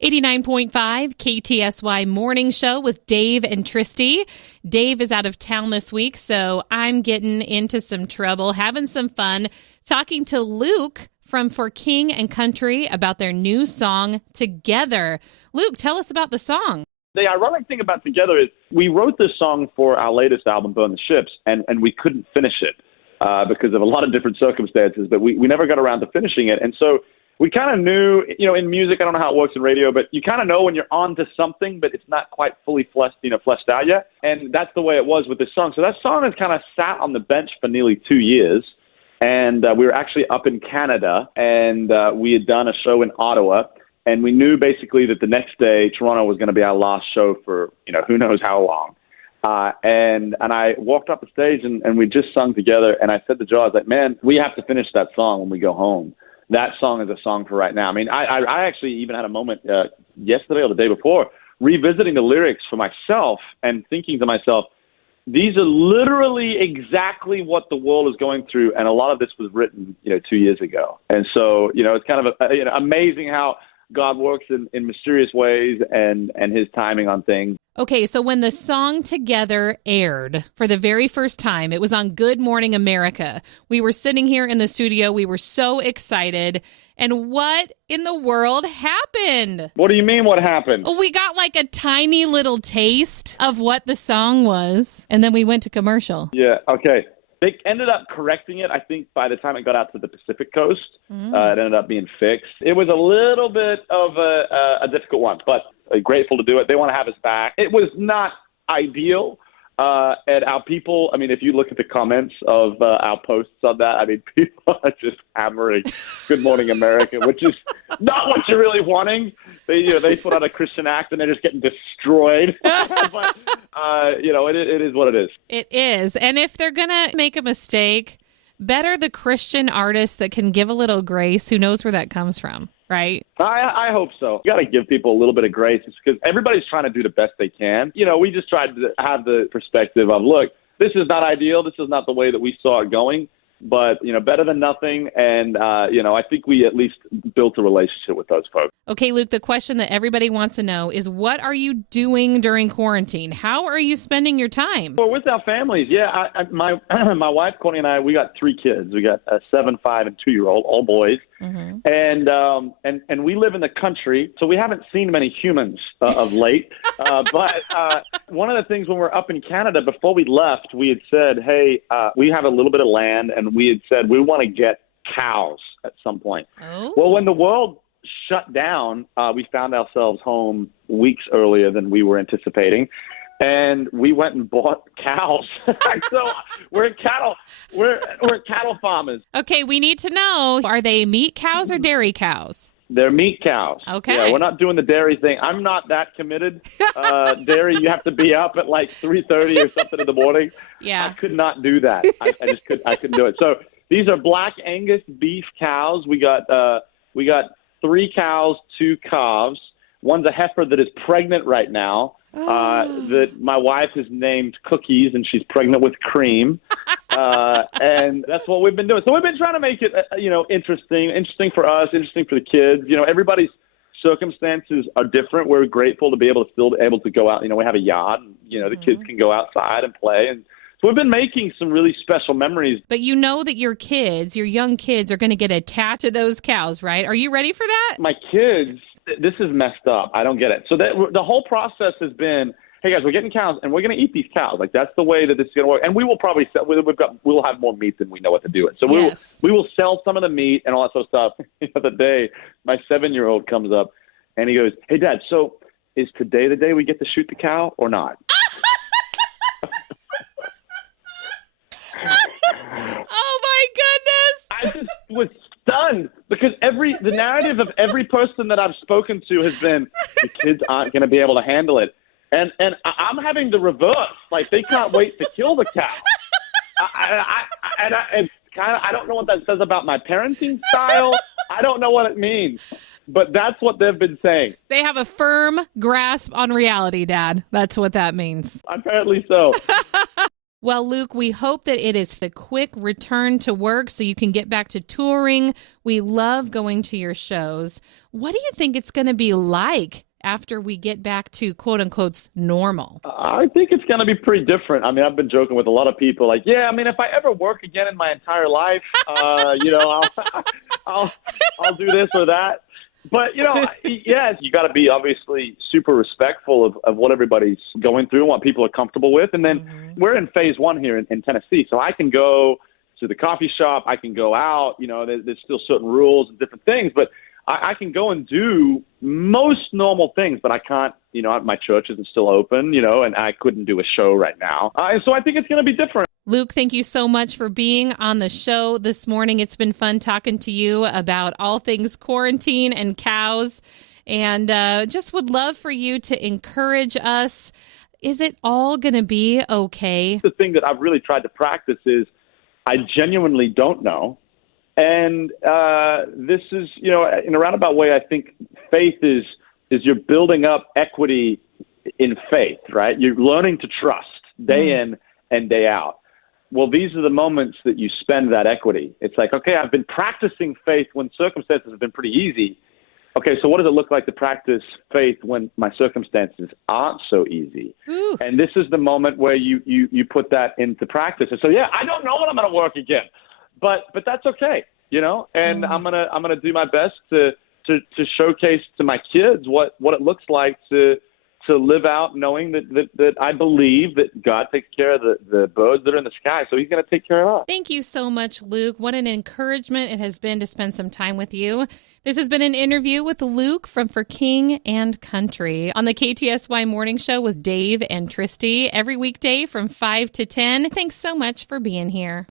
89.5 KTSY Morning Show with Dave and Tristi. Dave is out of town this week, so I'm getting into some trouble, having some fun, talking to Luke from For King and Country about their new song, Together. Luke, tell us about the song. The ironic thing about Together is we wrote this song for our latest album, Burn the Ships, and we couldn't finish it because of a lot of different circumstances, but we never got around to finishing it. And so we kind of knew, in music, I don't know how it works in radio, but you kind of know when you're onto something, but it's not quite fully fleshed out yet. And that's the way it was with this song. So that song has kind of sat on the bench for nearly 2 years. And we were actually up in Canada, and we had done a show in Ottawa. And we knew basically that the next day, Toronto was going to be our last show for, who knows how long. And I walked up the stage, and we just sung together. And I said to Joe, I was like, man, we have to finish that song when we go home. That song is a song for right now. I mean, I actually even had a moment yesterday or the day before revisiting the lyrics for myself and thinking to myself, these are literally exactly what the world is going through. And a lot of this was written, 2 years ago. And so, it's kind of amazing how God works in mysterious ways and his timing on things. Okay, so when the song Together aired for the very first time, it was on Good Morning America. We were sitting here in the studio. We were so excited. And what in the world happened? What do you mean what happened? Well, we got like a tiny little taste of what the song was, and then we went to commercial. Yeah, okay. They ended up correcting it, I think, by the time it got out to the Pacific Coast. It ended up being fixed. It was a little bit of a difficult one, but grateful to do it. They want to have us back. It was not ideal. And our people, if you look at the comments of our posts on that, people are just hammering Good Morning America, which is not what you're really wanting. They put out a Christian act and they're just getting destroyed. But, it is what it is. It is. And if they're going to make a mistake, better the Christian artist that can give a little grace, who knows where that comes from, right? I hope so. You got to give people a little bit of grace because everybody's trying to do the best they can. We just tried to have the perspective of, look, this is not ideal. This is not the way that we saw it going. But, better than nothing. And, I think we at least built a relationship with those folks. Okay, Luke, the question that everybody wants to know is, what are you doing during quarantine? How are you spending your time? Well, with our families, yeah. My wife, Courtney, and I, we got 3 kids. We got a 7, 5, and 2-year-old, all boys. Mm-hmm. And we live in the country, so we haven't seen many humans of late. But one of the things when we're up in Canada, before we left, we had said, hey, we have a little bit of land, and we had said we want to get cows at some point. Oh. Well, when the world shut down, we found ourselves home weeks earlier than we were anticipating. And we went and bought cows. So we're cattle farmers. Okay, we need to know, are they meat cows or dairy cows? They're meat cows. Okay. Yeah, we're not doing the dairy thing. I'm not that committed. Dairy, you have to be up at like 3:30 or something in the morning. Yeah. I could not do that. I couldn't do it. So these are Black Angus beef cows. We got 3 cows, 2 calves. One's a heifer that is pregnant right now. That my wife has named Cookies, and she's pregnant with cream. And that's what we've been doing. So we've been trying to make it, interesting for us, interesting for the kids. Everybody's circumstances are different. We're grateful to be able to go out. We have a yard, and, the kids can go outside and play. And so we've been making some really special memories. But you know that your young kids are going to get attached to those cows, right? Are you ready for that? My kids, this is messed up. I don't get it. So the whole process has been, hey guys, we're getting cows and we're going to eat these cows. Like that's the way that this is going to work. And we will probably sell. We'll have more meat than we know what to do with. So we will sell some of the meat and all that sort of stuff. The other day, my 7-year-old comes up and he goes, "Hey Dad, so is today the day we get to shoot the cow or not?" Oh my goodness! I just was stunned because the narrative of every person that I've spoken to has been the kids aren't going to be able to handle it, and I'm having the reverse. Like they can't wait to kill the cow. I don't know what that says about my parenting style. I don't know what it means, but that's what they've been saying. They have a firm grasp on reality, Dad. That's what that means. Apparently so. Well, Luke, we hope that it is the quick return to work so you can get back to touring. We love going to your shows. What do you think it's going to be like after we get back to quote unquote normal? I think it's going to be pretty different. I mean, I've been joking with a lot of people like, yeah, I mean, if I ever work again in my entire life, I'll do this or that. But, yes, you got to be obviously super respectful of what everybody's going through and what people are comfortable with. And then we're in phase one here in Tennessee. So I can go to the coffee shop. I can go out. There's still certain rules and different things. But I can go and do most normal things. But I can't, my church isn't still open, and I couldn't do a show right now. And so I think it's going to be different. Luke, thank you so much for being on the show this morning. It's been fun talking to you about all things quarantine and cows, and just would love for you to encourage us. Is it all going to be okay? The thing that I've really tried to practice is I genuinely don't know. And this is, in a roundabout way, I think faith is you're building up equity in faith, right? You're learning to trust day in and day out. Well, these are the moments that you spend that equity. It's like, okay, I've been practicing faith when circumstances have been pretty easy. Okay, so what does it look like to practice faith when my circumstances aren't so easy? Ooh. And this is the moment where you put that into practice. And so, I don't know when I'm going to work again, but that's okay, And I'm gonna do my best to showcase to my kids what it looks like to live out knowing that I believe that God takes care of the birds that are in the sky, so he's going to take care of us. Thank you so much, Luke. What an encouragement it has been to spend some time with you. This has been an interview with Luke from For King and Country on the KTSY Morning Show with Dave and Tristi every weekday from 5 to 10. Thanks so much for being here.